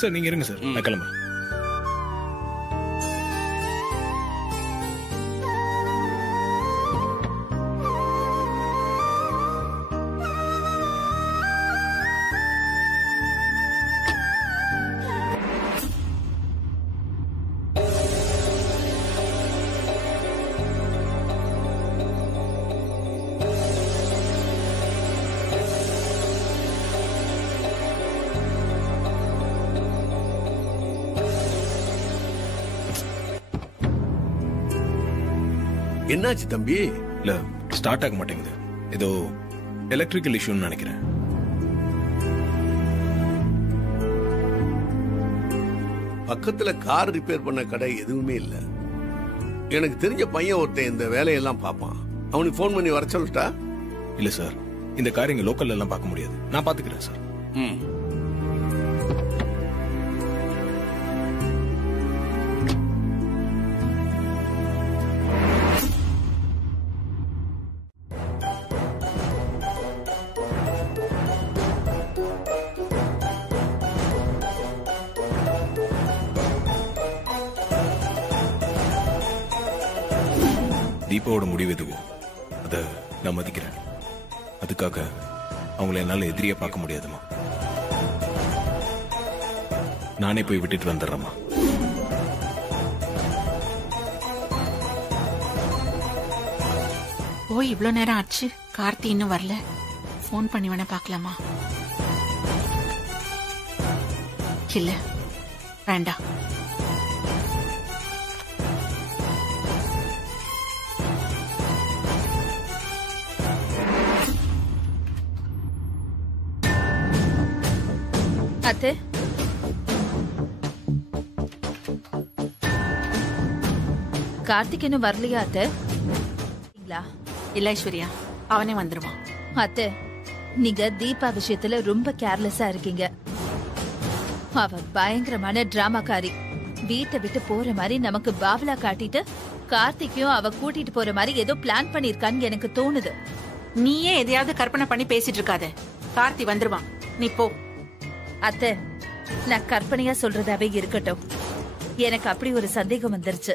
Sir நீங்க இருங்க sir, நான் கிளம்புறேன். என்னாச்சு தம்பி? இல்ல ஸ்டார்ட் ஆக மாட்டேங்குது, ஏதோ எலக்ட்ரிக்கல் இஷ்யூன்னு நினைக்கிறேன். பக்கத்துல கார் ரிப்பேர் பண்ண கடை எதுவுமே இல்ல. எனக்கு தெரிஞ்ச பையன் ஒருத்தன் இந்த வேலையெல்லாம் பார்ப்பான். அவனுக்கு போன் பண்ணி வர சொல்லிட்டா? இல்ல சார், இந்த கார் இங்க லோக்கல்ல எல்லாம் பார்க்க முடியாது, நான் பாத்துக்கிறேன் சார். தீபாவோட முடிவு எதுவோ அதை நான் மதிக்கிறேன். அதுக்காக அவங்கள என்னால எதிரியா பார்க்க முடியாதுமா. நானே போய் விட்டுட்டு வந்துடுறேம்மா. போய் இவ்வளவு நேரம் ஆச்சு, கார்த்தி இன்னும் வரல. போன் பண்ணி வேணா பார்க்கலாமா? இல்ல வேண்டாம். அத்தை, கார்த்திக் இன்னும் வரலையா அத்தை? இல்ல ஐஸ்வர்யா, அவனே வந்துருவான். அத்தை, நீங்க தீபா விஷயத்துல ரொம்ப கேர்லெஸ்ஸா இருக்கீங்க. அவ பயங்கரமான டிராமாக்காரி. வீட்டை விட்டு போற மாதிரி நமக்கு பாவலா காட்டிட்டு கார்த்திக்கையும் அவ கூட்டிட்டு போற மாதிரி ஏதோ பிளான் பண்ணிருக்கான்னு எனக்கு தோணுது. நீயே எதையாவது கற்பனை பண்ணி பேசிட்டு இருக்காத. கார்த்தி வந்துருவான், நீ போ. அத்தை, நான் கற்பனையா சொல்றதாவே இருக்கட்டும். எனக்கு அப்படி ஒரு சந்தேகம் வந்துருச்சு.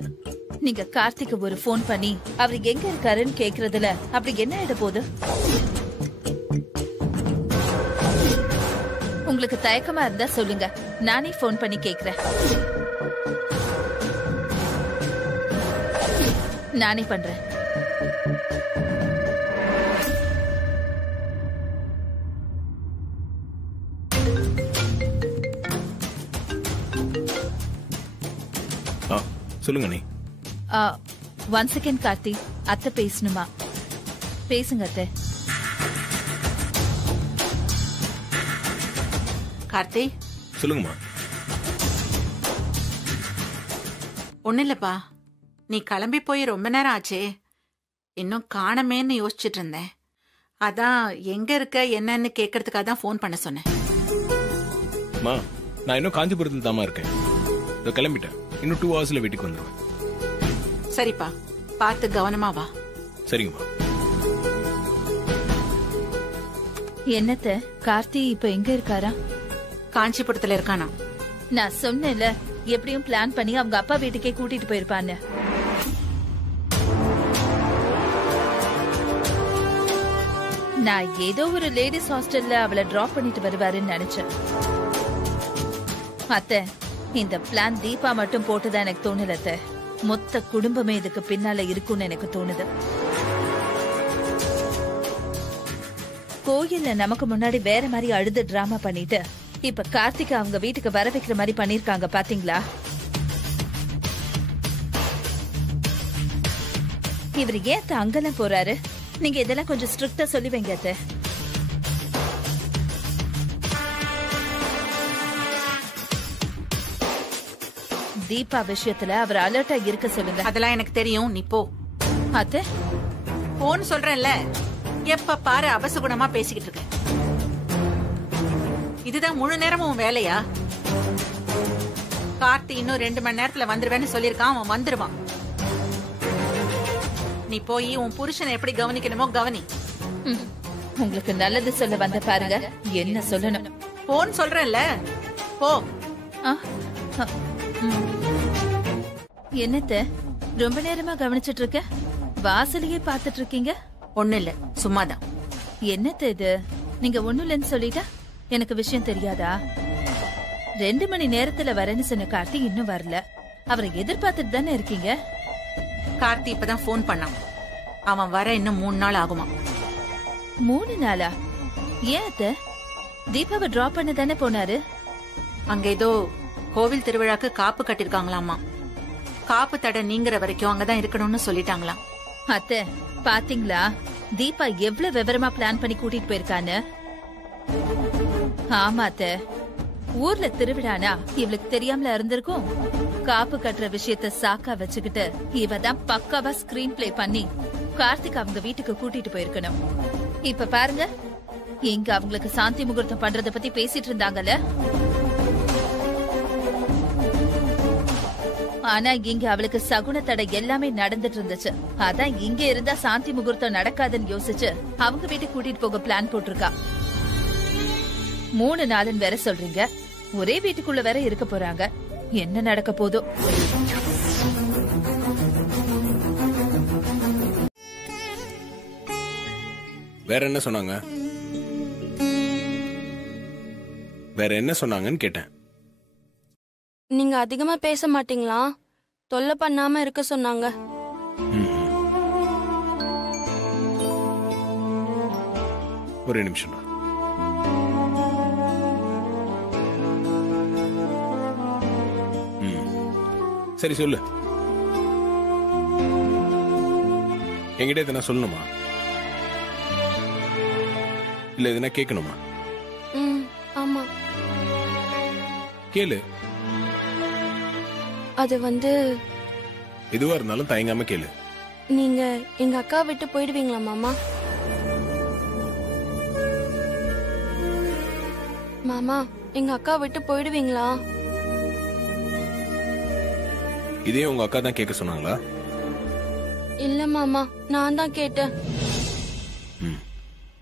நீங்க கார்த்திக்கு ஒரு போன் பண்ணி அவர் எங்க இருக்காருன்னு கேக்குறதுல அப்படி என்ன ஆயிட போகுது? உங்களுக்கு தயக்கமா இருந்தா சொல்லுங்க, நானே போன் பண்ணி கேக்குறேன். நானே பண்றேன். சொல்லுங்க நீ. 1 செகண்ட் கார்த்தி, அத்தை பேசணுமா? பேசுங்க அத்தை. கார்த்தி சொல்லுங்கம்மா. ஒண்ணு இல்லப்பா, நீ கிளம்பி போய் ரொம்ப நேரம் ஆச்சே, இன்னும் காணமேன்னு யோசிச்சுட்டு இருந்தேன். அதான் எங்க இருக்க என்னன்னு கேக்குறதுக்காக தான் போன் பண்ண சொன்னேன். நான் இன்னும் காஞ்சிபுரத்துல தாமா இருக்கேன். கிளம்பிட்டேன், இன்னும் 2 hours வீட்டுக்கு வந்துடுவேன். சரிப்பா, பார்த்து கவனமா வா. சரிங்கம்மா. என்னத்த, கார்த்தி இப்ப எங்க இருக்காரா? காஞ்சிபுரத்துல இருக்கானா? நான் சொன்னேன்ல, எப்படியும் பிளான் பண்ணி அவங்க அப்பா வீட்டுக்கே கூட்டிட்டு போயிருப்பான்னு. நான் ஏதோ ஒரு லேடிஸ் ஹாஸ்டல்ல அவளை டிராப் பண்ணிட்டு வருவாருன்னு நினைச்சேன். அத்தை, இந்த பிளான் தீபா மட்டும் போட்டுதான் எனக்கு தோணல அத்தை. மொத்த குடும்பமே இதுக்கு பின்னால இருக்கும்னு எனக்கு தோணுது. கோயில்ல நமக்கு முன்னாடி வேற மாதிரி அழுது டிராமா பண்ணிட்டு இப்ப கார்த்திகா அவங்க வீட்டுக்கு வர வைக்கிற மாதிரி பண்ணிருக்காங்க பாத்தீங்களா? இவர் ஏன் அங்கெல்லாம் போறாரு? நீங்க இதெல்லாம் கொஞ்சம் ஸ்ட்ரிக்டா சொல்லி வைங்க அத்தை. தீபா விஷயத்துல அவர் அலர்ட்டா இருக்க சொல்லுங்க. அதெல்லாம் எனக்கு தெரியும், நீ போ. அத்தை, போன் சொல்றேன்ல, எப்ப பாரு அபசகுணமா பேசிக்கிட்டு இருக்க. இதுதான் முழு நேரமும் வேலையா? கார்த்தி இன்னும் 2 மணி நேரத்துல வந்துருவேன்னு சொல்லிருக்கான். அவன் வந்துருவான். நீ போய் உன் புருஷனை எப்படி கவனிக்கணுமோ கவனி. உங்களுக்கு நல்லது சொல்ல வந்த பாருங்க, என்ன சொல்லணும்? போன் சொல்றேன்ல, போ. என்னத்த ரொம்ப நேரமா கவனிச்சிட்டு இருக்க? வாசலையே பாத்துட்டு இருக்கீங்க? ஒண்ணு இல்ல, சும்மாதான். என்னத்த இது? நீங்க ஒண்ணும் இல்லைன்னு சொல்லிட்டா எனக்கு விஷயம் தெரியாதா? 2 மணி நேரத்துல வரேன்னு சொன்ன கார்த்தி இன்னும் வரல. அவரை எதிர்பார்த்துட்டு தானே இருக்கீங்க? கார்த்தி இப்பதான் போன் பண்ணான். அவன் வர இன்னும் 3 நாள் ஆகுமா. 3 நாளா? ஏன் அத்த? தீபாவை டிராப் பண்ண தானே போனாரு. அங்க ஏதோ கோவில் திருவிழாக்கு காப்பு கட்டிருக்காங்களாமா. காப்பு தடை நீங்கிற வரைக்கும் அங்கதான் இருக்கணும்னு சொல்லிட்டாங்களாம். அத்த பாத்தீங்களா தீபா எவ்வளவு விவரமா பிளான் பண்ணி கூட்டிட்டு போயிருக்கான்னு? ஆமா அத்த, ஊர்ல திருவிழானா இவளுக்கு தெரியாமல இருந்திருக்கும். காப்பு கட்டுற விஷயத்த சாக்கா வச்சுக்கிட்டு இவதான் பக்காவா ஸ்கிரீன் பிளே பண்ணி கார்த்திக் அவங்க வீட்டுக்கு கூட்டிட்டு போயிருக்கணும். இப்ப பாருங்க, இங்க அவங்களுக்கு சாந்தி முகூர்த்தம் பண்றத பத்தி பேசிட்டு இருந்தாங்கல்ல, ஆனா இங்க அவளுக்கு சகுன தடை எல்லாமே நடந்துட்டு இருந்துச்சு. அதான் இங்க இருந்தா சாந்தி முகூர்த்தம் நடக்காதுன்னு யோசிச்சு அவங்க வீட்டுக்கு கூட்டிட்டு போக பிளான் போட்டிருக்கா. 3 நாளுன்னு வேற சொல்றீங்க. ஒரே வீட்டுக்குள்ள வேற இருக்க போறாங்க. என்ன நடக்க போதோ. வேற என்ன சொன்னாங்க? வேற என்ன சொன்னாங்கன்னு கேட்டேன். நீங்க அதிகமா பேச மாட்டீங்களா? தொல்லை பண்ணாம இருக்க சொன்னாங்க. ஒரு நிமிஷம். சரி சொல்லு. என்கிட்ட எதனா சொல்லணுமா இல்ல எதனா கேட்கணுமா? ஆமா, கேளு. அது எதுவா இருந்தாலும் தயங்காம கேளு. நீங்க எங்க அக்கா விட்டு போயிடுவீங்களா மாமா? மாமா, எங்க அக்கா விட்டு போயிடுவீங்களா? இதே உங்க அக்கா தான் கேட்க சொன்னாங்களா? இல்ல மாமா, நான் தான் கேட்டேன்.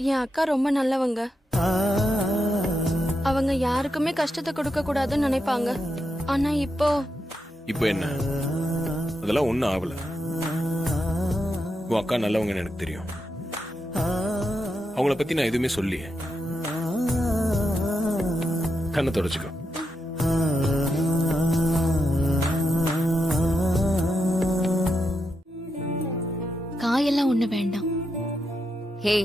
என் அக்கா ரொம்ப நல்லவங்க. அவங்க யாருக்குமே கஷ்டத்தை கொடுக்க கூடாதுன்னு நினைப்பாங்க. ஆனா இப்போ என்ன? அதெல்லாம் ஒண்ணும் ஆகல. உன் அக்கா நல்லவங்கன்னு எனக்கு தெரியும். அவங்கள பத்தி நான் எதுவுமே சொல்லி கண்ணை தொடச்சுக்கோ. காயெல்லாம் ஒண்ணு வேண்டாம். ஹே,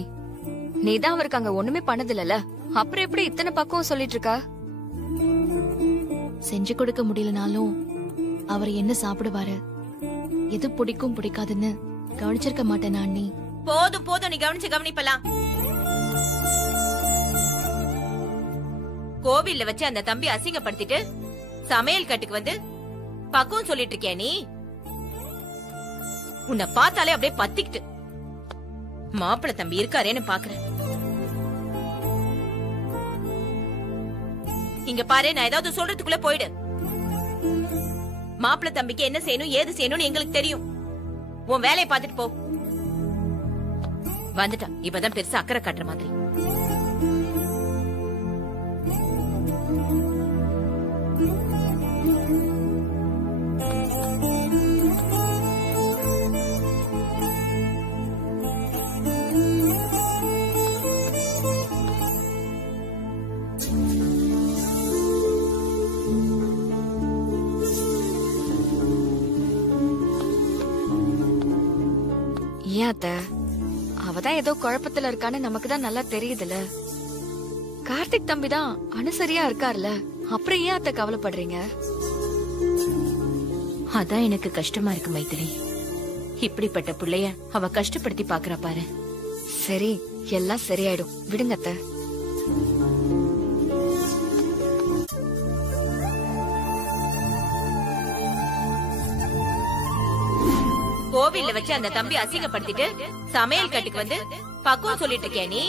நீதான் அவருக்கு அங்க ஒண்ணுமே பண்ணதில்ல, அப்புறம் எப்படி இத்தனை பக்கம் சொல்லிட்டு இருக்கா? செஞ்சு கொடுக்க முடியலனாலும் அவர் என்ன சாப்பிடுவாரு, எது பிடிக்கும் பிடிக்காதுன்னு கவனிச்சிருக்க மாட்டேன் அண்ணி. போதும் போதும், நீ கவனிப்பலாம். கோவில்ல வச்சு அந்த தம்பி அசிங்கப்படுத்திட்டு சமையல் கட்டுக்கு வந்து பக்குவம் சொல்லிட்டு இருக்கியா நீ? உன்னை பார்த்தாலே அப்படியே பத்திக்கிட்டு மாப்பிள்ள தம்பி இருக்காரேன்னு பாக்குறேன். இங்க பாரு, நான் ஏதாவது சொல்றதுக்குள்ள போயிடு. மாப்பிள்ள தம்பிக்கு என்ன செய்யணும் ஏது செய்யணும்னு எங்களுக்கு தெரியும். உன் வேலையை பார்த்துட்டு போ. வந்துட்டா இப்பதான் பெருசா அக்கறை காட்டுற மாதிரி. ஏன் அத்த, அவதான் ஏதோ குழப்பத்துல இருக்கான்னு நமக்கு தான் நல்லா தெரியுதுல. கார்த்திக் தம்பி தான் அனுசரியா இருக்காருல, அப்புறம் ஏன் அத்த கவலைப்படுறீங்க? அதான் எனக்கு கஷ்டமா இருக்கு மைத்திலி. இப்படிப்பட்ட பிள்ளைய அவ கஷ்டப்படுத்தி பாக்குறா பாரு. சரி, எல்லாம் சரியாயிடும், விடுங்க அத்த. கோவில்ல வச்சு அந்த தம்பி அசிங்கப்படுத்திட்டு சமையல் கட்டுக்கு வந்து பக்குவம் சொல்லிட்டு இருக்கியா நீ?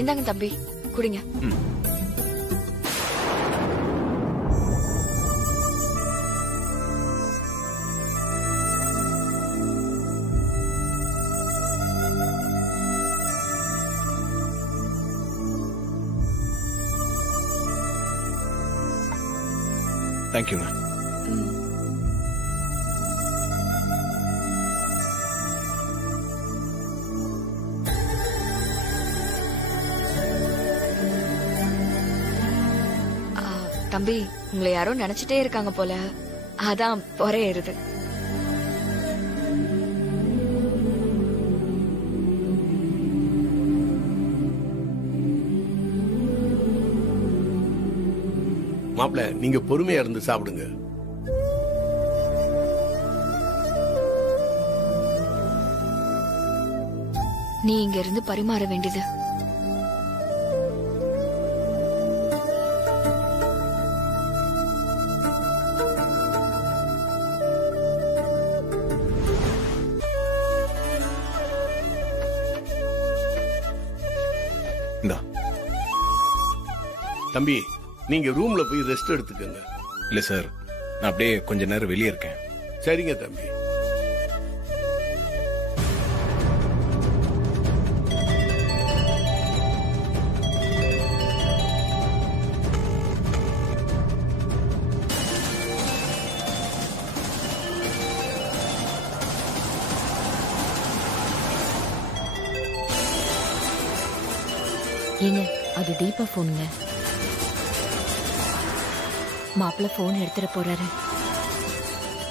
இந்தாங்க தம்பி, குடிங்க. தேங்க்யூங்க. தம்பி, உங்களை யாரோ நினைச்சிட்டே இருக்காங்க போல, அதான் பொறையேறுது. மாப்பிள்ள, நீங்க பொறுமையா இருந்து சாப்பிடுங்க. நீ இங்க இருந்து பரிமாற வேண்டியது. இந்தா. தம்பி, நீங்க ரூம்ல போய் ரெஸ்ட் எடுத்துக்கங்க. இல்ல சார், நான் அப்படியே கொஞ்ச நேரம் வெளியே இருக்கேன். சரிங்க தம்பி. ஏங்க, அது தீபா போனுங்க. மாப்பிள்ள போன் எடுத்துட்டு போறாரு.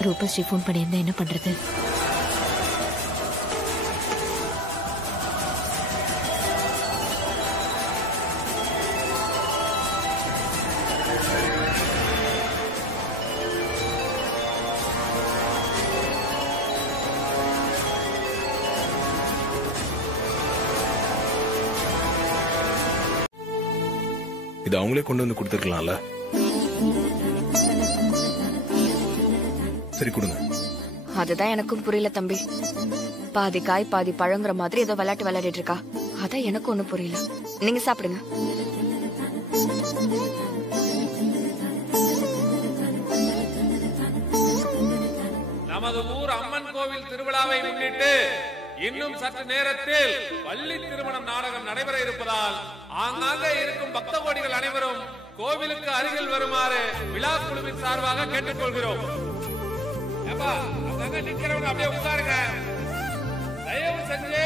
ரூபஸ்ரீ போன் பண்ணியிருந்தா என்ன பண்றது? இது அவங்களே கொண்டு வந்து கொடுத்துருக்கலாம்ல. சரி, கொடுங்க. அதுதான் எனக்கும் புரியல தம்பி. பாதி காய் பாதி பழங்குற மாதிரி ஏதோ விளையாட்டு விளையாடிட்டு இருக்கா. அதான் எனக்கு ஒண்ணும் புரியல. நீங்க சாப்பிடுங்க. நமது ஊர் அம்மன் கோவில் திருவிழாவை முன்னிட்டு இன்னும் சற்று நேரத்தில் பள்ளி திருமணம் நாடகம் நடைபெற இருப்பதால் ஆங்காங்கே இருக்கும் பக்த கோடிகள் அனைவரும் கோவிலுக்கு அருகில் வருமாறு விழா குழுவின் சார்பாக கேட்டுக்கொள்கிறோம். நிக்கிறவங்க அப்படியே உட்காருங்க. தயவு செஞ்சு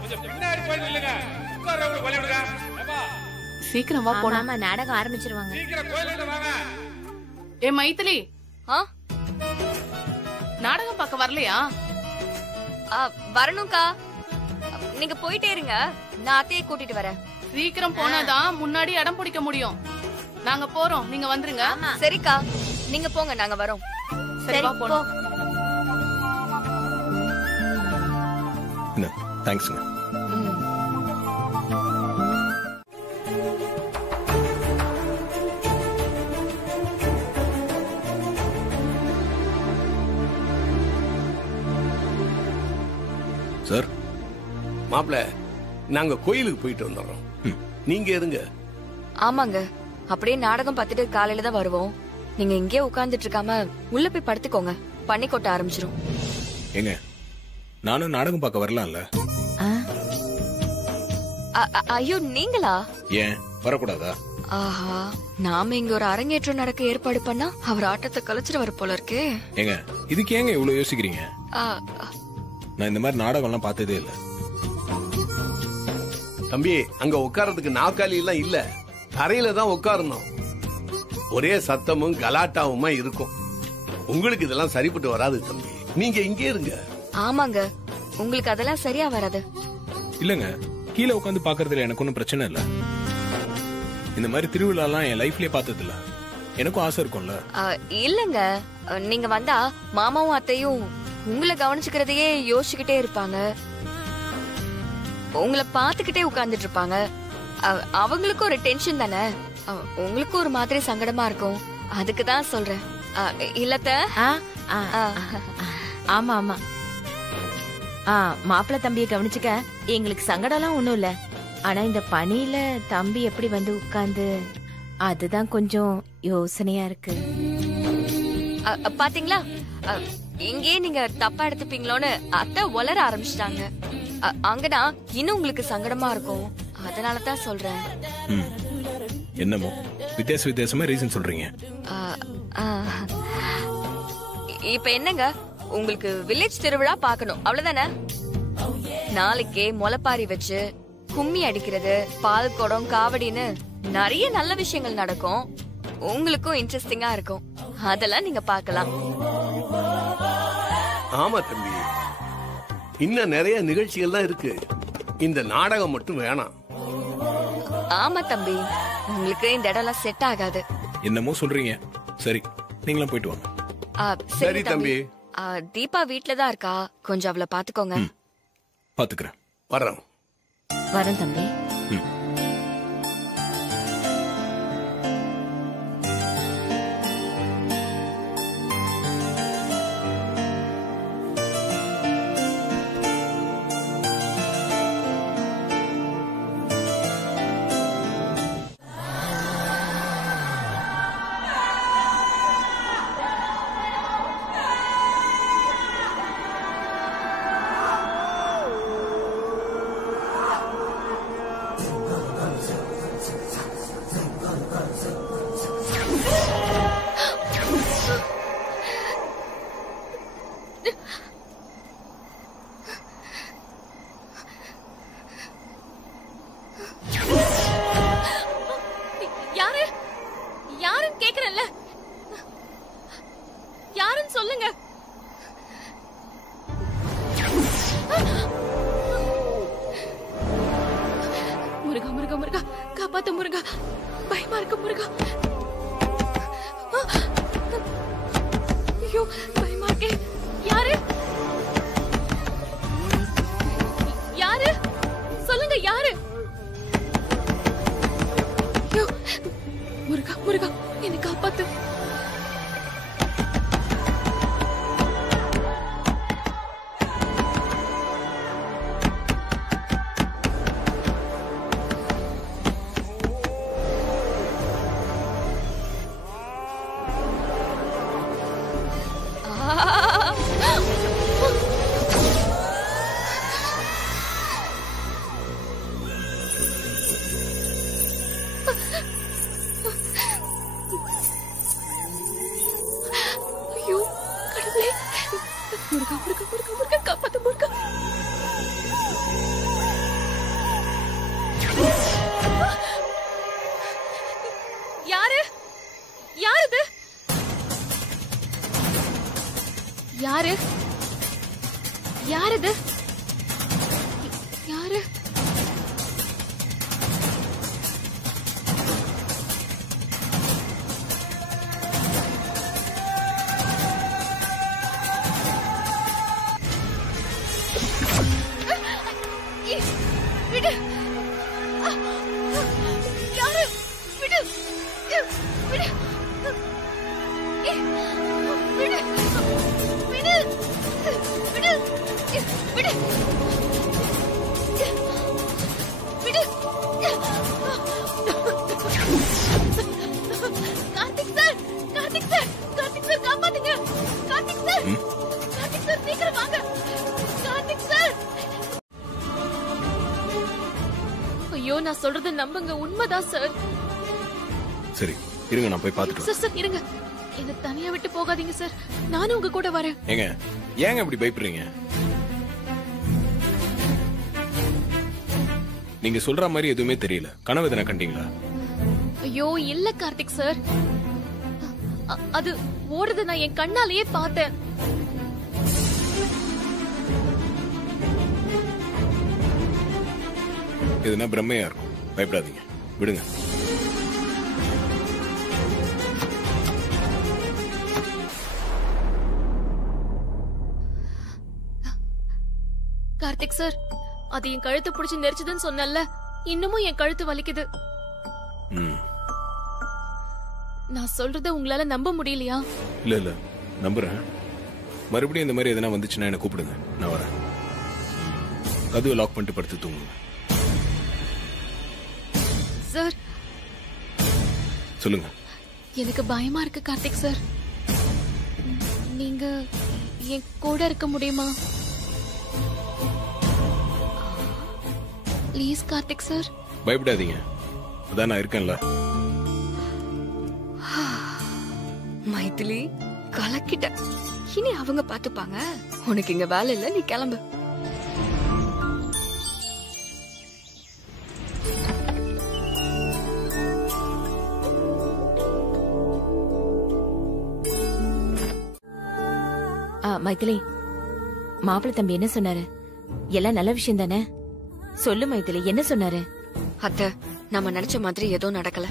கொஞ்சம் பின்னாடி போய் நில்லுங்க. உட்கார்றவங்க வழிவிடுங்க. சீக்கிரம் வா, போலாம். நாடகம் ஆரம்பிச்சிருவாங்க. சீக்கிரம் கோயிலுக்கு வாங்க. ஏ மைத்திலி, நாடகம் பார்க்க வரலையா? வரணும்க்கா. நீங்க போயிட்டே இருங்க, நான் அத்தையை கூட்டிட்டு வரேன். சீக்கிரம் போனாதான் முன்னாடி இடம் பிடிக்க முடியும். நாங்க போறோம், நீங்க வந்துருங்க. சரிக்கா, நீங்க போங்க, நாங்க வரோம். சரி, வா போலாம். தேங்க்ஸ்ங்க. சார், மாப்பிள்ள, நாங்க கோயிலுக்கு போயிட்டு வந்துடுறோம். நீங்க இருங்க. ஆமாங்க, அப்படியே நாடகம் பார்த்துட்டு காலையில தான் வருவோம். நீங்க இங்கே உட்கார்ந்துட்டு இருக்காம உள்ள போய் படுத்துக்கோங்க. பண்ணி கொட்ட ஆரம்பிச்சிரும். ஏங்க, நானும் நாடகம் பார்க்க வரலாம்ல. ஐயோ, நீங்களா? ஏன் வரக்கூடாதா? ஆஹா, நாம இங்க ஒரு அரங்கேற்றம் நடக்க ஏற்பாடு பண்ணா அவர் ஆட்டத்தை கலைச்சிட்டு வர போல இருக்கே. ஏங்க, இதுக்கு ஏங்க இவ்வளவு யோசிக்கிறீங்க? நான் இந்த மாதிரி நாடகம் எல்லாம் பார்த்ததே இல்ல. தம்பி, அங்க உட்கார்றதுக்கு நாற்காலி எல்லாம் இல்ல, தரையில தான் உட்காரணும். ஒரே சத்தமும் கலாட்டாவுமா இருக்கும். உங்களுக்கு இதெல்லாம் சரிப்பட்டு வராது தம்பி. நீங்க இங்கே இருங்க. ஆமாங்க, உங்களுக்கு அதெல்லாம் சரியா வராது. இல்லங்க, கீழே உட்காந்து பாக்குறதுல எனக்கு ஒன்னும் பிரச்சனை இல்ல. இந்த மாதிரி திருவிழா எல்லாம் என் லைஃப்லயே பார்த்தது இல்ல. எனக்கும் ஆசை இருக்கும்ல. இல்லங்க, நீங்க வந்தா மாமாவும் அத்தையும் உங்களை கவனிச்சுக்கிறதையே யோசிச்சுக்கிட்டே இருப்பாங்க. உங்களை பாத்துக்கிட்டே உட்கார்ந்துட்டு இருப்பாங்க. அவங்களுக்கும் ஒரு டென்ஷன் தானே, உங்களுக்கும் ஒரு மாதிரி சங்கடமா இருக்கும். அதுக்குதான் சொல்றேன். இல்லத்த? ஆமா ஆமா. மாப்பிள்ள தம்பியை கவனிச்சுக்க எங்களுக்கு சங்கடம்லாம் ஒண்ணும் இல்ல. ஆனா இந்த பனியில தம்பி எப்படி வந்து உட்கார்ந்து, அதுதான் கொஞ்சம் யோசனையா இருக்கு. பாத்தீங்களா, இங்கே நீங்க தப்பா எடுத்துப்பீங்களோன்னு அத்தை உளர ஆரம்பிச்சிட்டாங்க. அங்கனா இன்னும் உங்களுக்கு சங்கடமா இருக்கும். அதனாலதான் சொல்றேன். என்னமோ வித்தியாசமா ரீசன் சொல்றீங்க. இப்ப என்னங்க, உங்களுக்கு வில்லேஜ் திருவிழா பாக்கணும் அவ்வளவுதானே? நாளைக்கே முளைப்பாரி வச்சு கும்மி அடிக்கிறது, பால் குடம், காவடின்னு நிறைய நல்ல விஷயங்கள் நடக்கும். உங்களுக்கும் இன்ட்ரெஸ்டிங்கா இருக்கும். அதெல்லாம் நீங்க பார்க்கலாம். ஆமா தம்பி, இன்னும் நிறைய நிகழ்ச்சிகள்லாம் இருக்கு. இந்த நாடகம் மட்டும் வேணாம். ஆமா தம்பி, உங்களுக்கு இந்த இடம்லாம் செட் ஆகாது. என்னமோ சொல்றீங்க. சரி, நீங்களும் போயிட்டு வாங்க. சரி தம்பி. தீபா வீட்ல தான் இருக்கா, கொஞ்சம் அவளை பாத்துக்கோங்க. பாத்துக்கிறேன். வர்றோம். வரேன் தம்பி. யாருன்னு கேக்குறேன்ல, யாருன்னு சொல்லுங்க. முருகா முருகா முருகா, காப்பாத்து முருகா, பயமா இருக்கு முருகா. ஐயோ பயமா இருக்கே. யாரு யாரு சொல்லுங்க, யாரு? ஐயோ முருகா முருகா, என்னை காப்பாத்து. ஐயோ கடவுளே, முருகா முருகா முருகா முருகா, காப்பாத்து முருகா. யாரு யாரு இது? யாரு யாரு இது? யாரு? விடு. யாரு? விடு. விடு. விடு. விடு. விடு. விடு. விடு. Karthik sir, Karthik sir, Karthik sir காப்பாத்துங்க. கார்த்திக் சார், கார்த்திக் சார் சீக்கிரம் வாங்க. கார்த்திக் சார். ஐயோ நான் சொல்றது நம்புங்க, உண்மைதான் சார். சரி இருங்க, நான் போய் பாத்துட்டு சார் சார் இருங்க, என்ன தனியா விட்டு போகாதீங்க சார், நானும் உங்க கூட வரேன். ஏங்க இப்படி பயப்படுறீங்க? நீங்க சொல்ற மாதிரி எதுவுமே தெரியல. கனவு எதனா கண்டீங்களா? ஐயோ இல்ல கார்த்திக் சார், அது ஓடுறது நான் என் கண்ணாலேயே பார்த்தேன். எதுனா பிரம்மையா இருக்கும். பயப்படாதீங்க, விடுங்க. கார்த்திக் சார், அது என் கழுத்தை பிடிச்சு நெரிச்சதுன்னு சொன்னல, இன்னமும் என் கழுத்து வலிக்குது. நான் சொல்றத உங்களால நம்ப முடியலையா? இல்ல நம்புறேன். மறுபடியும் இந்த மாதிரி எதனா வந்துச்சுன்னா என்ன கூப்பிடுங்க, நான் வரேன். கதவை லாக் பண்ணிட்டு படுத்து தூங்குங்க. சார் சொல்லுங்க. எனக்கு பயமா இருக்கு கார்த்திக் சார். நீங்க என் கூட இருக்க முடியுமா? Please Karthik sir. பயப்படாதீங்க, அதான் நான் இருக்கேன்ல. மைதிலி கலக்கிட்ட. இனி அவங்க பாத்துப்பாங்க. உனக்கு இங்க வேலை இல்ல, நீ கிளம்பு. மைதிலி, மாப்பிள்ளை தம்பி என்ன சொன்னாரு? எல்லாம் நல்ல விஷயம் தானே? சொல்லு மைதிலி, என்ன சொன்னாரு? அத்தை, நம்ம நினைச்ச மாதிரி எதுவும் நடக்கல.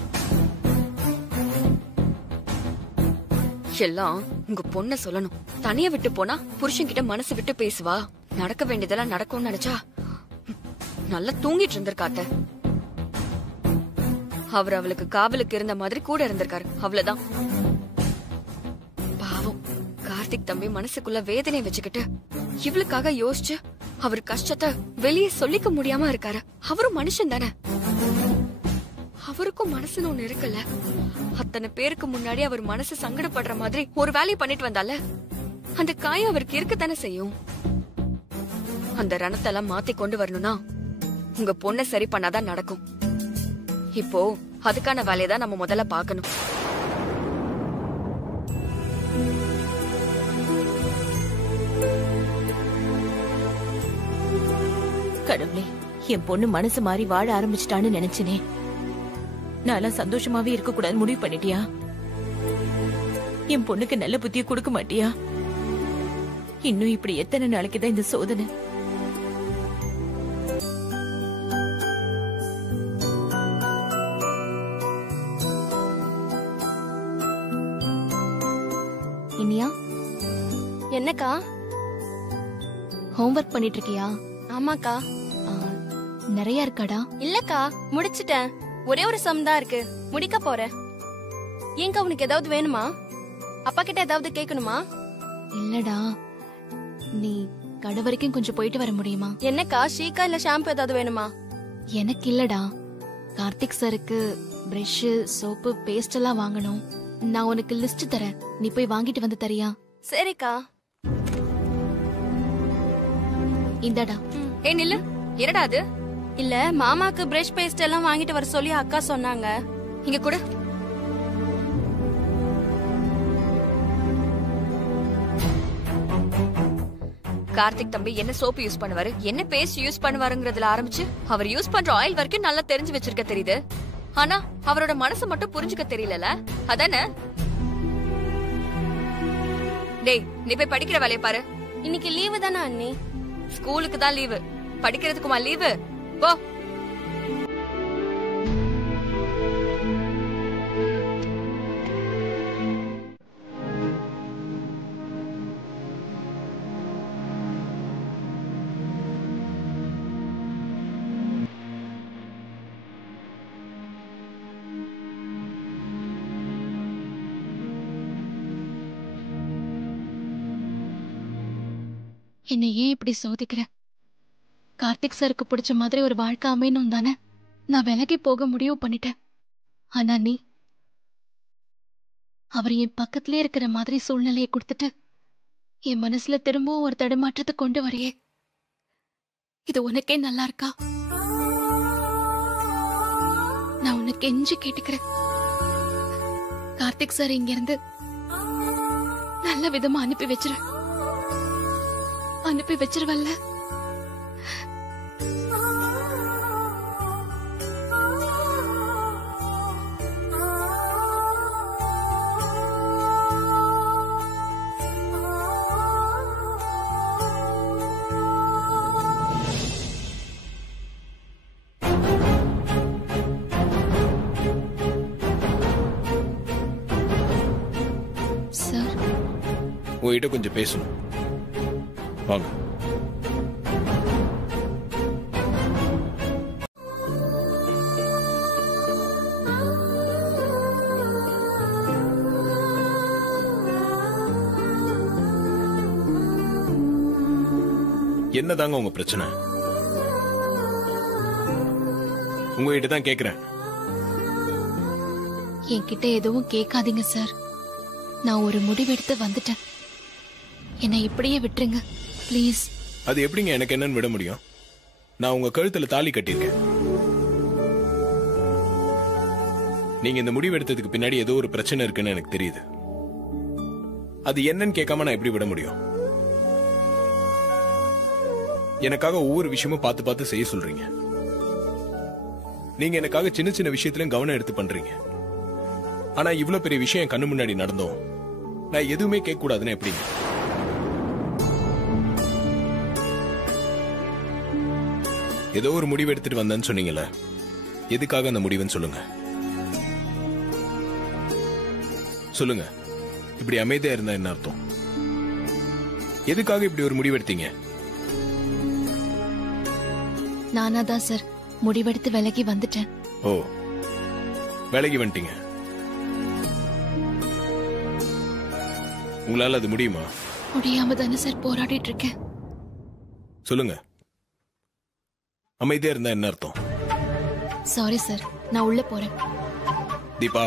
எல்லாம் உங்க பொண்ண சொல்லணும். தனியா விட்டு போனா புருஷன் கிட்ட மனசு விட்டு பேசுவா. நடக்க வேண்டியதெல்லாம் நடக்கும்னு நினைச்சா நல்லா தூங்கிட்டு இருந்திருக்காத்த. அவர் அவளுக்கு காவலுக்கு இருந்த மாதிரி கூட இருந்திருக்காரு, அவ்வளவுதான். பாவம் கார்த்திக் தம்பி மனசுக்குள்ள வேதனை வச்சுக்கிட்டு இவளுக்காக யோசிச்சு அவர் கஷ்டத்தை வெளியே சொல்லிக்க முடியாம இருக்காரு. அவரும் மனுஷன் தானே, அவருக்கும் மனசுன்னு ஒண்ணு இருக்குல்ல. அத்தனை பேருக்கு முன்னாடி அவர் மனசு சங்கடப்படுற மாதிரி ஒரு வேலையை பண்ணிட்டு வந்தால, அந்த காயம் அவருக்கு இருக்கத்தானே செய்யும். அந்த ரணத்தெல்லாம் மாத்தி கொண்டு வரணும்னா உங்க பொண்ணை சரி பண்ணாதான் நடக்கும். இப்போ அதுக்கான வேலையை தான் நம்ம முதல்ல பாக்கணும். கடவுளே, என் பொண்ணு மனசு மாறி வாழ ஆரம்பிச்சிட்டான்னு நினைச்சனே. நான் சந்தோஷமாவே இருக்க கூடாது முடிவு பண்ணிட்டியா? என் பொண்ணுக்கு நல்ல புத்திய கொடுக்க மாட்டியா? இன்னும் இப்படி எத்தனை நாளைக்கு தான் இந்த சோதனை? இனியா, என்னக்கா ஹோம்வொர்க் பண்ணிட்டு இருக்கியா? ஆமாக்கா. நிறைய இருக்காடா? இல்லக்கா, முடிச்சிட்டேன். ஒரே ஒரு சம் தான் இருக்கு, முடிக்க போறேன். ஏங்கா, உனக்கு ஏதாவது வேணுமா? அப்பா கிட்ட ஏதாவது கேட்கணுமா? இல்லடா, நீ கடை வரைக்கும் கொஞ்சம் போயிட்டு வர முடியுமா? என்னக்கா, ஷீக்கா இல்ல ஷாம்பு ஏதாவது வேணுமா? எனக்கு இல்லடா, கார்த்திக் சாருக்கு பிரஷ், சோப்பு, பேஸ்ட் எல்லாம் வாங்கணும். நான் உனக்கு லிஸ்ட் தரேன், நீ போய் வாங்கிட்டு வந்து தரியா? சரிக்கா. இந்தடா. ஏ நில்லு, என்னடா அது? இல்ல, மாமாக்கு பிரஷ் பேஸ்ட் எல்லாம் வாங்கிட்டு வர சொல்லி அக்கா சொன்னாங்க. இங்க கூட. கார்த்திக் தம்பி என்ன சோப்பு யூஸ் பண்ணுவாரு, என்ன பேஸ்ட் யூஸ் பண்ணுவாருங்கிறதுல ஆரம்பிச்சு அவர் யூஸ் பண்ற ஆயில் வரைக்கும் நல்லா தெரிஞ்சு வச்சிருக்க தெரியுது. ஆனா அவரோட மனசு மட்டும் புரிஞ்சுக்க தெரியல, அதானே? டேய், நீ போய் படிக்கிற வேலையை பாரு. இன்னைக்கு லீவு தானே அண்ணி? ஸ்கூலுக்கு தான் லீவு, படிக்கிறதுக்குமா லீவு? போ. என்னை ஏன் இப்படி சோதிக்கிற? கார்த்திக் சாருக்கு பிடிச்ச மாதிரி ஒரு வாழ்க்கை அமையணும் தானே நான் விலகி போக முடிவு பண்ணிட்டேன். ஆனா நீ அவர் என் பக்கத்திலே இருக்கிற மாதிரி சூழ்நிலையை கொடுத்துட்டு என் மனசுல திரும்பவும் ஒரு தடுமாற்றத்தை கொண்டு வரையே. இது உனக்கே நல்லா இருக்கா? நான் உனக்கு கெஞ்சி கேட்டுக்கிறேன். கார்த்திக் சார் இங்க இருந்து நல்ல விதமா அனுப்பி வச்சிருவல்ல? சார், உங்ககிட்ட கொஞ்சம் பேசணும், வாங்க. என்னதாங்க உங்க பிரச்சனை? உங்ககிட்ட தான் கேக்குறேன். என்கிட்ட எதுவும் கேட்காதீங்க சார். நான் ஒரு முடிவெடுத்து வந்துட்டேன். என்னை இப்படியே விட்டுருங்க ப்ளீஸ். அது எப்படிங்க எனக்கு என்னன்னு விட முடியும்? நான் உங்க கழுத்துல தாலி கட்டியிருக்கேன். நீங்க இந்த முடிவு எடுத்ததுக்கு பின்னாடி ஏதோ ஒரு பிரச்சனை இருக்குன்னு எனக்கு தெரியுது. அது என்னன்னு கேட்காம நான் எப்படி விட முடியும்? எனக்காக ஒவ்வொரு விஷயமும் பார்த்து பார்த்து செய்ய சொல்றீங்க. நீங்க எனக்காக சின்ன சின்ன விஷயத்திலும் கவனம் எடுத்து பண்றீங்க. ஆனா இவ்வளவு பெரிய விஷயம் கண்ணு முன்னாடி நடந்தோம் நான் எதுவுமே கேட்க கூடாதுன்னு எப்படி? ஏதோ ஒரு முடிவு எடுத்துட்டு வந்தேன்னு சொன்னீங்கல்ல, எதுக்காக அந்த முடிவுன்னு சொல்லுங்க. சொல்லுங்க. இப்படி அமைதியா இருந்தா என்ன அர்த்தம்? எதுக்காக இப்படி ஒரு முடிவு எடுத்தீங்க? நானா தான் சார் முடிவெடுத்து விலகி வந்துட்டேன். ஓ, விலகி வந்துட்டீங்க. உங்களால அது முடியுமா? முடியாம தானே சார் போராடிட்டு இருக்கேன். சொல்லுங்க. அமைதியா இருந்தா என்ன அர்த்தம்? சாரி சார், நான் உள்ள போறேன். தீபா,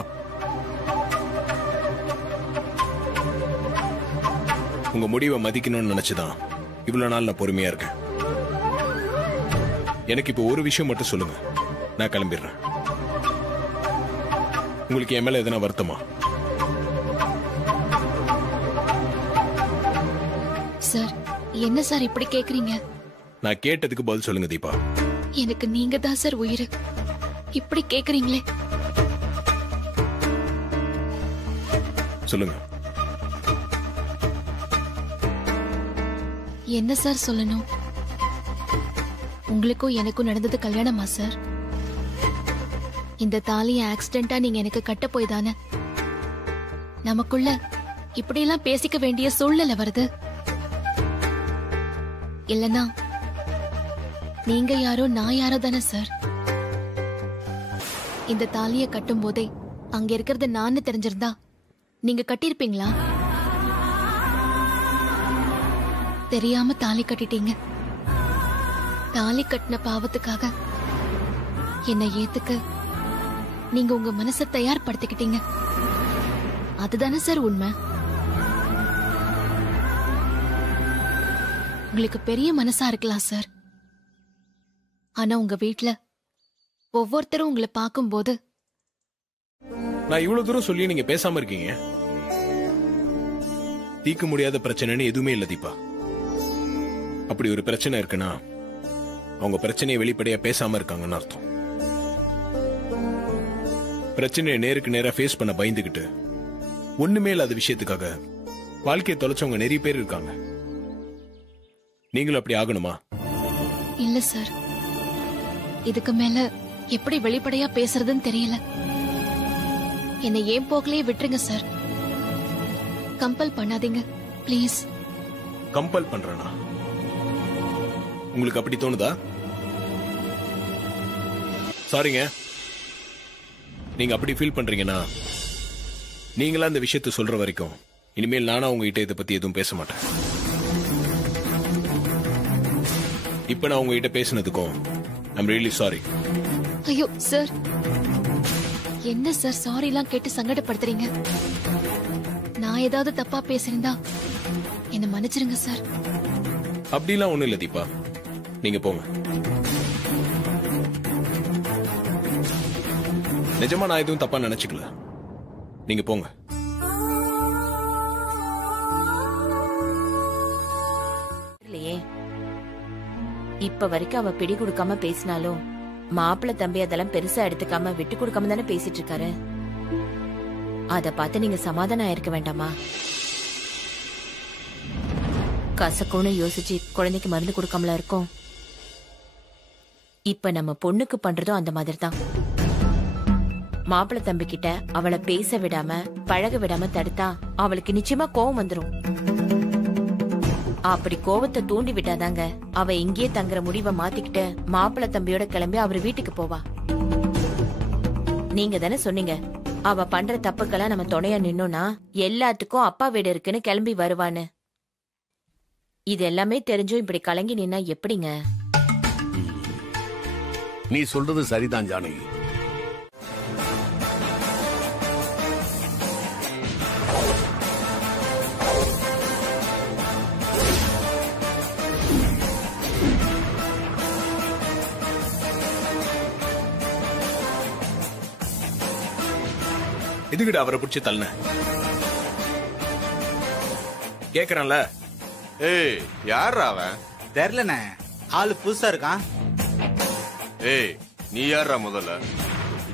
உங்க முடிவை மதிக்கணும்னு நினைச்சுதான் இவ்வளவு நாள் நான் பொறுமையா இருக்கேன். எனக்கு இப்போ ஒரு விஷயம் மட்டும் சொல்லுங்க, நான் கிளம்பிடுறேன். உங்களுக்கு என் மேல எதனா வருத்தமா? சார், என்ன சார் இப்படி கேக்குறீங்க? நான் கேட்டதுக்கு பதில் சொல்லுங்க தீபா. எனக்கு நீங்க தான் சார் உயிர். இப்படி கேக்குறீங்களே. சொல்லுங்க. என்ன சார் சொல்லணும்? உங்களுக்கும் எனக்கும் நடந்தது கல்யாணமா சார்? இந்த தாலியை ஆக்சிடென்டா நீங்க எனக்கு கட்ட போய் தானே நமக்குள்ள இப்படியெல்லாம் பேசிக்க வேண்டிய சூழ்நிலை வருது. இல்லனா நீங்க யாரோ நான் யாரோ தானே சார்? இந்த தாலியை கட்டும் போதே அங்க இருக்கிறது நான் தெரிஞ்சிருந்தா நீங்க கட்டிருப்பீங்களா? தெரியாம தாலி கட்டிட்டீங்க. தாலி கட்டின பாவத்துக்காக என்னை ஏத்துக்க நீங்க உங்க மனசை தயார்படுத்திக்கிட்டீங்க. அதுதானே சார் உண்மை? உங்களுக்கு பெரிய மனசா இருக்கலாம் சார். ஆனா உங்க வீட்ல ஒவ்வொருத்தரும் உங்களை பார்க்கும்போது நான் இவ்வளவு தூரம் சொல்லி நீங்க பேசாம இருக்கீங்க. தீர்க்க முடியாத பிரச்சனைன்னு எதுவுமே இல்ல தீபா. அப்படி ஒரு பிரச்சனை இருக்குன்னா அவங்க பிரச்சனையை வெளிப்படையா பேசாம இருக்காங்கன்னு அர்த்தம். பிரச்சனையை நேருக்கு நேரா ஃபேஸ் பண்ண பயந்துகிட்டு ஒண்ணுமே இல்லாத விஷயத்துக்காக வாழ்க்கையை தொலைச்சவங்க நிறைய பேர் இருக்காங்க. நீங்களும் அப்படி ஆகணுமா? இல்ல சார், இதுக்கு மேல எப்படி வெளிப்படையா பேசுறதுன்னு தெரியல. என்னை ஏன் போகலையே விட்டுருங்க சார். கம்பல் பண்ணாதீங்க ப்ளீஸ். கம்பல் பண்றேனா? உங்களுக்கு அப்படி தோணுதா? சாரிங்க, நீங்க அப்படி ஃபீல் பண்றீங்கன்னா நீங்களா அந்த விஷயத்தை சொல்ற வரைக்கும் இனிமேல் நானா உங்ககிட்ட இதை பத்தி எதுவும் பேச மாட்டேன். இப்ப நான் உங்ககிட்ட பேசினதுக்கும் ஐம் ரியலி சாரி. ஐயோ சார், என்ன சார் சாரி எல்லாம் கேட்டு சங்கடப்படுத்துறீங்க? நான் ஏதாவது தப்பா பேசியிருந்தா என்ன மன்னிச்சிருங்க சார். அப்படிலாம் ஒண்ணும் இல்ல தீபா, நீங்க போங்க. நிஜமா நான் எதுவும் தப்பா நினைச்சுக்கல, நீங்க போங்க. இப்ப வரைக்கும் அவ பிடி கொடுக்காம பேசினாலும் மாப்பிள்ள தம்பி அதெல்லாம் பெருசா எடுத்துக்காம விட்டு கொடுக்காம தானே பேசிட்டு இருக்காரு. அத பார்த்து நீங்க சமாதானம் ஆயிருக்க வேண்டாமா? கசக்கும்னு யோசிச்சு குழந்தைக்கு மருந்து கொடுக்காமல இருக்கும். இப்ப நம்ம பொண்ணுக்கு பண்றதும் அந்த மாதிரி தான். மாப்பிள்ள தம்பி கிட்ட அவளை பேச விடாம பழக விடாம தடுத்தா அவளுக்கு நிச்சயமா கோவம் வந்துரும். அப்படி கோவத்தை தூண்டி விட்டாதாங்க அவ இங்கேயே தங்குற முடிவை மாத்திக்கிட்டு மாப்பிள்ள தம்பியோட கிளம்பி அவர் வீட்டுக்கு போவா. நீங்க தானே சொன்னீங்க அவ பண்ற தப்புக்கெல்லாம் நம்ம துணையா நின்னோம்னா எல்லாத்துக்கும் அப்பா வீடு இருக்குன்னு கிளம்பி வருவான்னு. இது எல்லாமே தெரிஞ்சும் இப்படி கலங்கி நின்னா எப்படிங்க? நீ சொல்றது சரிதான் ஜானகி. எதுக்கிட்ட அவரை பிடிச்சி தள்ளன கேக்குறான்ல? ஏய், யார் அவன்? தெரியலண்ணே, ஆளு புதுசா இருக்கான். ஏய், நீ யாரா முதல்ல?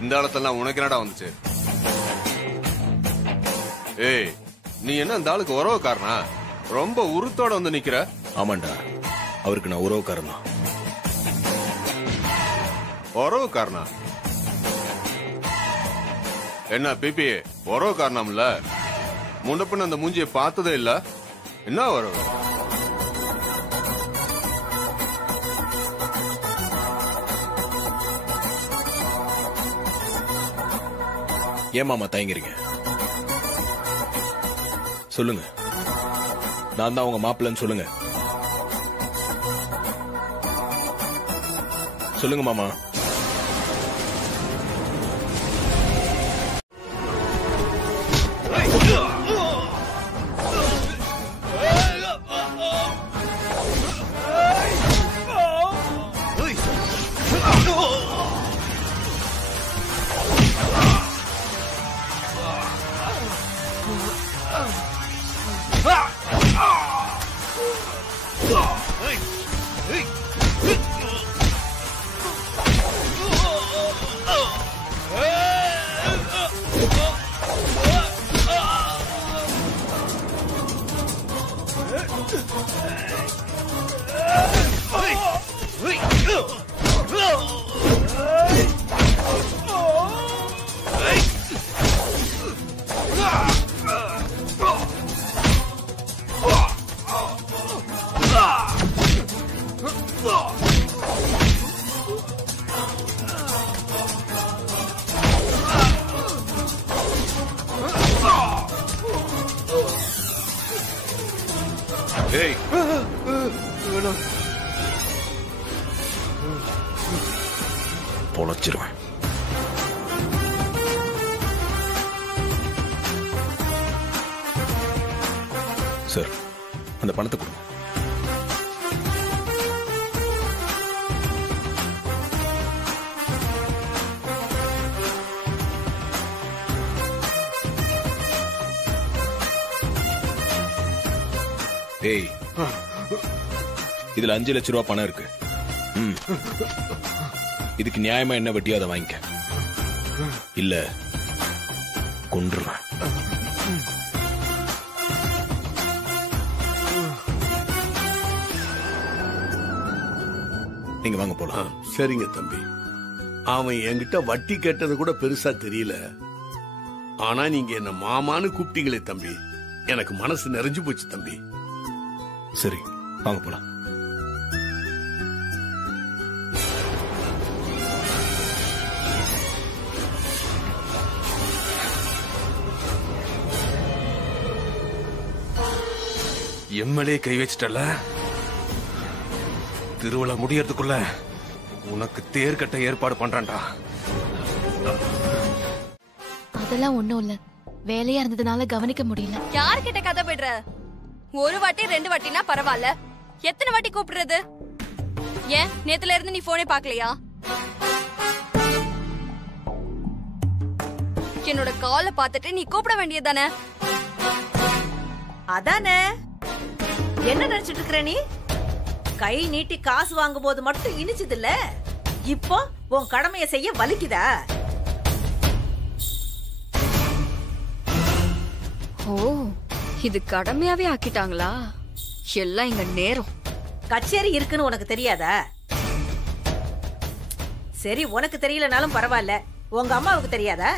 இந்த ஆளத்தெல்லாம் உனக்கு என்னடா வந்துச்சு? ஏய், நீ என்ன இந்த ஆளுக்கு உறவுக்காரனா? ரொம்ப உருத்தோட வந்து நிக்கிற. ஆமாண்டா, அவருக்கு நான் உறவுக்காரன் தான். உறவுக்காரனா? என்ன பிபி, உறவுக்காரனாம்ல? முன்ன பின்ன அந்த மூஞ்சியை பார்த்ததே இல்ல. என்ன உறவு? ஏன் மாமா தயங்குறீங்க? சொல்லுங்க, நான் தான் உங்க மாப்பிள்ளைன்னு சொல்லுங்க. சொல்லுங்க மாமா. ஏய், பொழைச்சிருவேன். சார், அந்த பணத்தை கொடுங்க. ஏய், இதுல 5 லட்சம் ரூபாய் பணம் இருக்கு. இதுக்கு நியாயமா என்ன வட்டியோ அதை வாங்கிக்க, இல்ல கொன்றுவேன். நீங்க வாங்க போலாம். சரிங்க தம்பி. அவன் என்கிட்ட வட்டி கேட்டது கூட பெருசா தெரியல. ஆனா நீங்க என்ன மாமான்னு கூப்பிட்டீங்களே தம்பி, எனக்கு மனசு நிறைஞ்சு போச்சு தம்பி. சரி, வாங்க போலாம். எம்எல்ஏ கை வச்சிட்டல. திருவிழா முடியறதுக்குள்ள உனக்கு தேர்கட்ட ஏற்பாடு பண்றான்டா. அதெல்லாம் ஒண்ணும் இல்ல, வேலையா இருந்ததுனால கவனிக்க முடியல. யார்கிட்ட கதை போயிடுற? ஒரு வாட்டி 2 வாட்டினா பரவாயில்ல, எத்தனை வாட்டி கூப்பிடுறது? ஏன் நேத்துல இருந்து நீ போனே பாக்கலையா? என்னோட காலை பார்த்துட்டு நீ கூப்பிட வேண்டியதானே? அதானே. என்ன நினைச்சிட்டு இருக்கிற நீ? கை நீட்டி காசு வாங்கும் போது மட்டும் இனிச்சது இல்ல, இப்போ உன் கடமையை செய்ய வலிக்குதா? ஓ, இது கடமையாவே ஆக்கிட்டாங்களா? எல்லாம் எங்க நேரம். கச்சேரி இருக்குன்னு உனக்கு தெரியாதா? சரி, உனக்கு தெரியலனாலும் பரவாயில்ல, உங்க அம்மாவுக்கு தெரியாதா?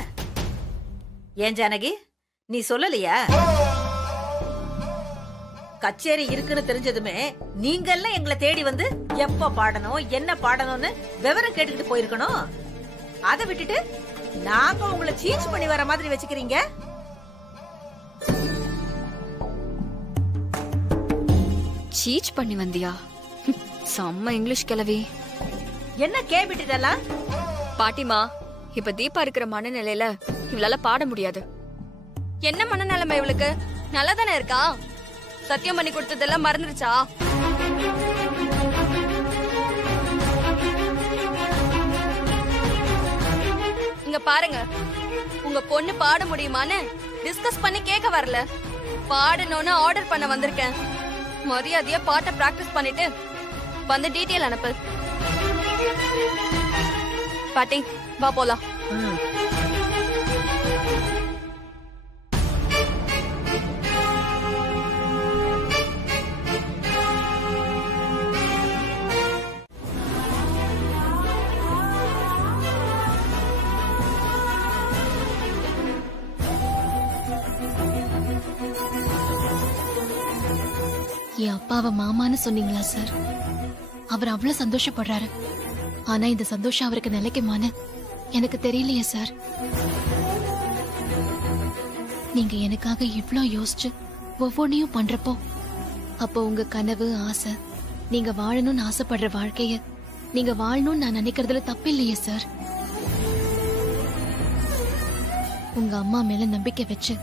ஏன் ஜானகி, நீ சொல்லலையா? கச்சேரி இருக்குன்னு தெரிஞ்சதுமே நீங்க எல்லாம் எங்களை தேடி வந்து எப்ப பாடணும், என்ன பாடணும்னு விவரம் கேட்டுக்கிட்டு போயிருக்கணும். அதை விட்டுட்டு நாங்க உங்களை சீச் பண்ணி வர மாதிரி வச்சுக்கிறீங்க. சீச் பண்ணி வந்தியா? செம்ம இங்கிலீஷ் கிளவி. என்ன கேபிட்டெல்லாம்? பாட்டிமா, இப்ப தீபா இருக்கிற மனநிலையில இவளால பாட முடியாது. என்ன மனநிலைமை இவளுக்கு? நல்லதானே இருக்கா? சத்தியம் பண்ணி கொடுத்ததெல்லாம் மறந்துருச்சா? இங்க பாருங்க, உங்க பொண்ணு பாட முடியுமான்னு டிஸ்கஸ் பண்ணி கேட்க வரல, பாடணும்னு ஆர்டர் பண்ண வந்திருக்கேன். மரியாதையா பாட்டை பிராக்டிஸ் பண்ணிட்டு வந்து டீட்டெயில் அனுப்பு. பாட்டி வா போலாம். என் அப்பாவை மாமான்னு சொன்னீங்களா சார்? அவர் அவ்வளவு சந்தோஷப்படுறாரு. ஆனா இந்த சந்தோஷம் அவருக்கு நிலைக்குமான்னு எனக்கு தெரியலையே சார். நீங்க எனக்காக இவ்ளோ யோசிச்சு ஒவ்வொன்னையும் பண்றப்போ, அப்போ உங்க கனவு, ஆசை, நீங்க வாழணும்னு ஆசைப்படுற வாழ்க்கைய நீங்க வாழணும்னு நான் நினைக்கிறதுல தப்பு இல்லையே சார். உங்க அம்மா மேல நம்பிக்கை வச்சு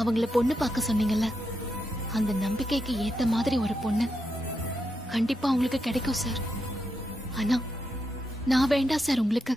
அவங்கள பொண்ணு பார்க்க சொன்னீங்கல்ல, அந்த நம்பிக்கைக்கு ஏத்த மாதிரி ஒரு பொண்ணு கண்டிப்பா உங்களுக்கு கிடைக்கும் சார். ஆனா நான் வேண்டாம் சார் உங்களுக்கு.